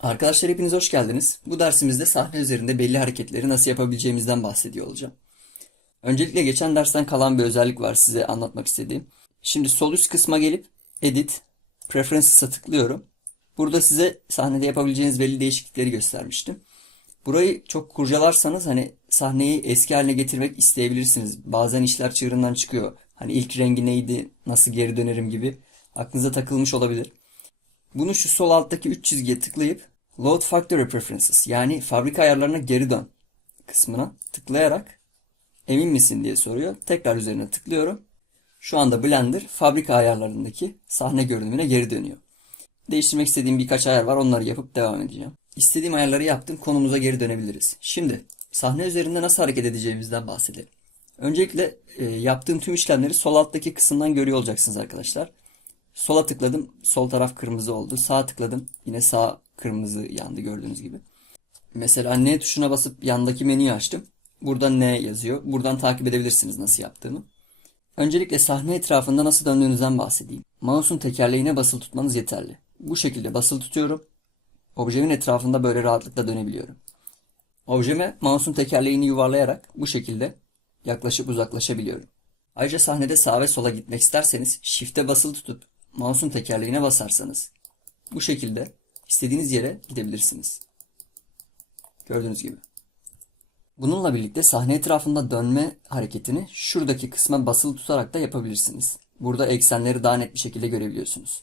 Arkadaşlar hepiniz hoş geldiniz. Bu dersimizde sahne üzerinde belli hareketleri nasıl yapabileceğimizden bahsediyor olacağım. Öncelikle geçen dersten kalan bir özellik var size anlatmak istediğim. Şimdi sol üst kısma gelip Edit, Preferences'a tıklıyorum. Burada size sahnede yapabileceğiniz belli değişiklikleri göstermiştim. Burayı çok kurcalarsanız hani sahneyi eski haline getirmek isteyebilirsiniz. Bazen işler çığırından çıkıyor. Hani ilk rengi neydi, nasıl geri dönerim gibi aklınıza takılmış olabilir. Bunu şu sol alttaki 3 çizgiye tıklayıp Load Factory Preferences yani fabrika ayarlarına geri dön kısmına tıklayarak emin misin diye soruyor. Tekrar üzerine tıklıyorum. Şu anda Blender fabrika ayarlarındaki sahne görünümüne geri dönüyor. Değiştirmek istediğim birkaç ayar var. Onları yapıp devam edeceğim. İstediğim ayarları yaptım. Konumuza geri dönebiliriz. Şimdi sahne üzerinde nasıl hareket edeceğimizden bahsedelim. Öncelikle e, yaptığım tüm işlemleri sol alttaki kısımdan görüyor olacaksınız arkadaşlar. Sola tıkladım. Sol taraf kırmızı oldu. Sağa tıkladım. Yine sağ kırmızı yandı gördüğünüz gibi. Mesela N tuşuna basıp yandaki menüyü açtım. Burada N yazıyor. Buradan takip edebilirsiniz nasıl yaptığımı. Öncelikle sahne etrafında nasıl döndüğünüzden bahsedeyim. Mouse'un tekerleğine basılı tutmanız yeterli. Bu şekilde basılı tutuyorum. Objemin etrafında böyle rahatlıkla dönebiliyorum. Objeme mouse'un tekerleğini yuvarlayarak bu şekilde yaklaşıp uzaklaşabiliyorum. Ayrıca sahnede sağa ve sola gitmek isterseniz Shift'e basılı tutup mouse'un tekerleğine basarsanız bu şekilde istediğiniz yere gidebilirsiniz. Gördüğünüz gibi. Bununla birlikte sahne etrafında dönme hareketini şuradaki kısma basılı tutarak da yapabilirsiniz. Burada eksenleri daha net bir şekilde görebiliyorsunuz.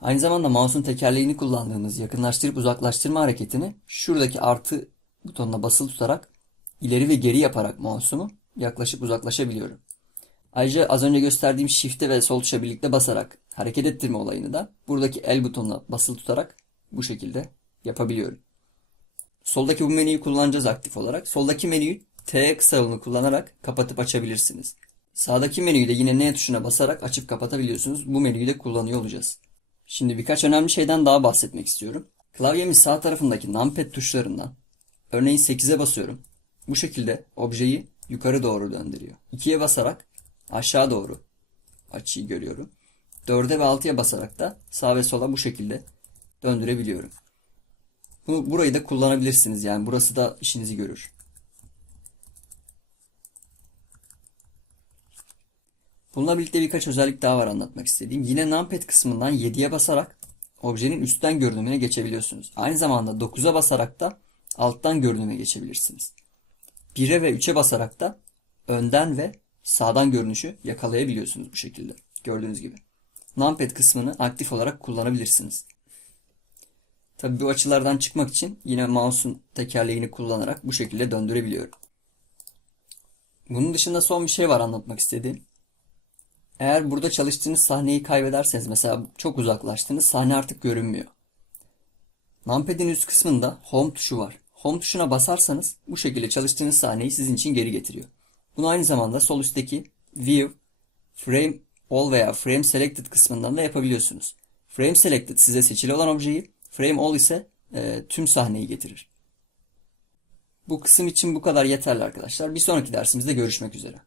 Aynı zamanda mouse'un tekerleğini kullandığımız yakınlaştırıp uzaklaştırma hareketini şuradaki artı butonuna basılı tutarak ileri ve geri yaparak mouse'umu yaklaşıp uzaklaşabiliyorum. Ayrıca az önce gösterdiğim shift'e ve sol tuşa birlikte basarak hareket ettirme olayını da buradaki el butonuna basılı tutarak bu şekilde yapabiliyorum. Soldaki bu menüyü kullanacağız aktif olarak. Soldaki menüyü T kısa yolunu kullanarak kapatıp açabilirsiniz. Sağdaki menüyü de yine N tuşuna basarak açıp kapatabiliyorsunuz. Bu menüyü de kullanıyor olacağız. Şimdi birkaç önemli şeyden daha bahsetmek istiyorum. Klavyemin sağ tarafındaki numpad tuşlarından örneğin 8'e basıyorum. Bu şekilde objeyi yukarı doğru döndürüyor. 2'ye basarak aşağı doğru açıyı görüyorum. 4'e ve 6'ya basarak da sağ ve sola bu şekilde döndürebiliyorum. Bunu, burayı da kullanabilirsiniz yani burası da işinizi görür. Bununla birlikte birkaç özellik daha var anlatmak istediğim. Yine numpad kısmından 7'ye basarak objenin üstten görünümüne geçebiliyorsunuz. Aynı zamanda 9'a basarak da alttan görünüme geçebilirsiniz. 1'e ve 3'e basarak da önden ve sağdan görünüşü yakalayabiliyorsunuz bu şekilde. Gördüğünüz gibi. Numpad kısmını aktif olarak kullanabilirsiniz. Tabii bu açılardan çıkmak için yine mouse'un tekerleğini kullanarak bu şekilde döndürebiliyorum. Bunun dışında son bir şey var anlatmak istediğim. Eğer burada çalıştığınız sahneyi kaybederseniz mesela çok uzaklaştınız sahne artık görünmüyor. Numpad'in üst kısmında Home tuşu var. Home tuşuna basarsanız bu şekilde çalıştığınız sahneyi sizin için geri getiriyor. Bunu aynı zamanda sol üstteki View, Frame All veya Frame Selected kısmından da yapabiliyorsunuz. Frame Selected size seçili olan objeyi, Frame All ise e, tüm sahneyi getirir. Bu kısım için bu kadar yeterli arkadaşlar. Bir sonraki dersimizde görüşmek üzere.